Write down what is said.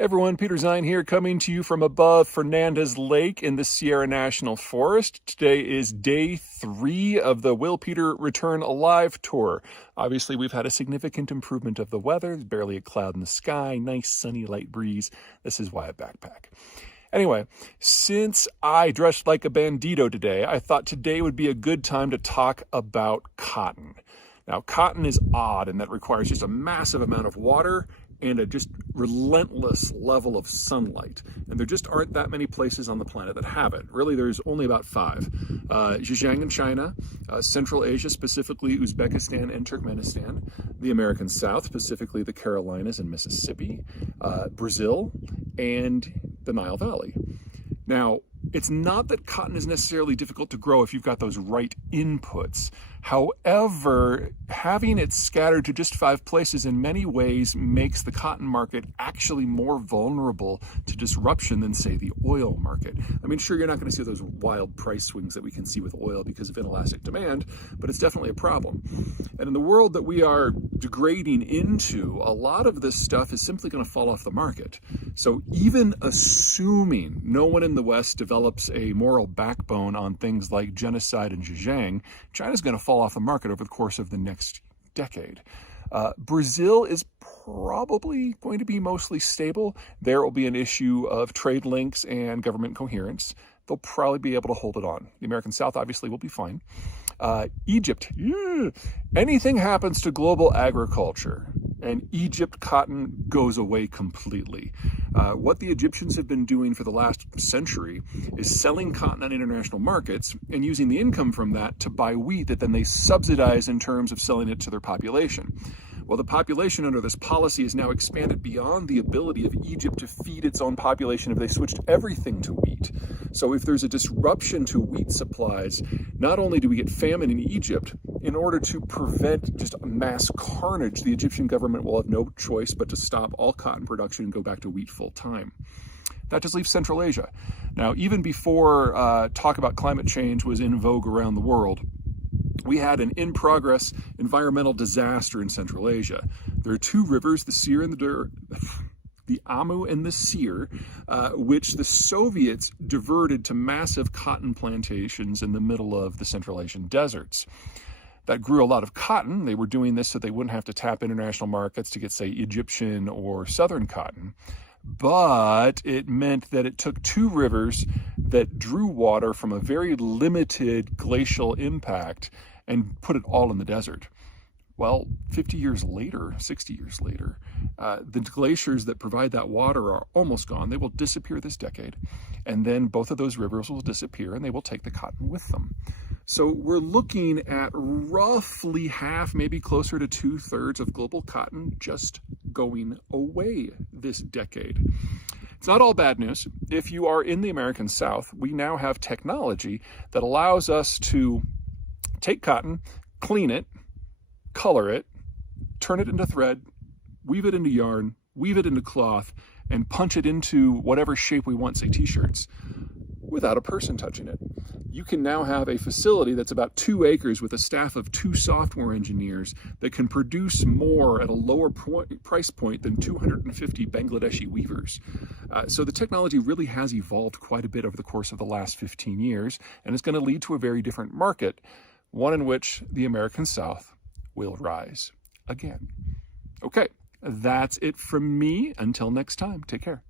Hey everyone, Peter Zeihan here, coming to you from above Fernandez Lake in the Sierra National Forest. Today is day 3 of the Will Peter Return Alive tour. Obviously, we've had a significant improvement of the weather. There's barely a cloud in the sky, nice sunny light breeze. This is why I backpack. Anyway, since I dressed like a bandito today, I thought today would be a good time to talk about cotton. Now, cotton is odd and that requires just a massive amount of water and a just relentless level of sunlight. And there just aren't that many places on the planet that have it. Really, there's only about 5. Xinjiang in China, Central Asia, specifically Uzbekistan and Turkmenistan, the American South, specifically the Carolinas and Mississippi, Brazil, and the Nile Valley. Now, it's not that cotton is necessarily difficult to grow if you've got those right inputs. However, having it scattered to just 5 places in many ways makes the cotton market actually more vulnerable to disruption than, say, the oil market. I mean, sure, you're not going to see those wild price swings that we can see with oil because of inelastic demand, but it's definitely a problem. And in the world that we are degrading into, a lot of this stuff is simply going to fall off the market. So even assuming no one in the West develops a moral backbone on things like genocide in Xinjiang, China's going to fall off the market over the course of the next decade. Brazil is probably going to be mostly stable. There will be an issue of trade links and government coherence. They'll probably be able to hold it on. The American South obviously will be fine. Egypt, anything happens to global agriculture and Egypt cotton goes away completely. What the Egyptians have been doing for the last century is selling cotton on international markets and using the income from that to buy wheat that then they subsidize in terms of selling it to their population. Well, the population under this policy is now expanded beyond the ability of Egypt to feed its own population if they switched everything to wheat. So if there's a disruption to wheat supplies, not only do we get famine in Egypt, in order to prevent just a mass carnage, the Egyptian government will have no choice but to stop all cotton production and go back to wheat full time. That just leaves Central Asia. Now, even before talk about climate change was in vogue around the world, we had an in-progress environmental disaster in Central Asia. There are 2 rivers, the Sir and the Amu and the Sir, which the Soviets diverted to massive cotton plantations in the middle of the Central Asian deserts. That grew a lot of cotton. They were doing this so they wouldn't have to tap international markets to get, say, Egyptian or Southern cotton. But it meant that it took 2 rivers that drew water from a very limited glacial impact and put it all in the desert. Well, 50 years later, 60 years later, the glaciers that provide that water are almost gone. They will disappear this decade. And then both of those rivers will disappear and they will take the cotton with them. So we're looking at roughly half, maybe closer to 2/3 of global cotton just going away this decade. It's not all bad news. If you are in the American South, we now have technology that allows us to take cotton, clean it, color it, turn it into thread, weave it into yarn, weave it into cloth, and punch it into whatever shape we want, say t-shirts, without a person touching it. You can now have a facility that's about 2 acres with a staff of 2 software engineers that can produce more at a lower price point than 250 Bangladeshi weavers. So the technology really has evolved quite a bit over the course of the last 15 years, and it's going to lead to a very different market, one in which the American South will rise again. Okay, that's it from me. Until next time, take care.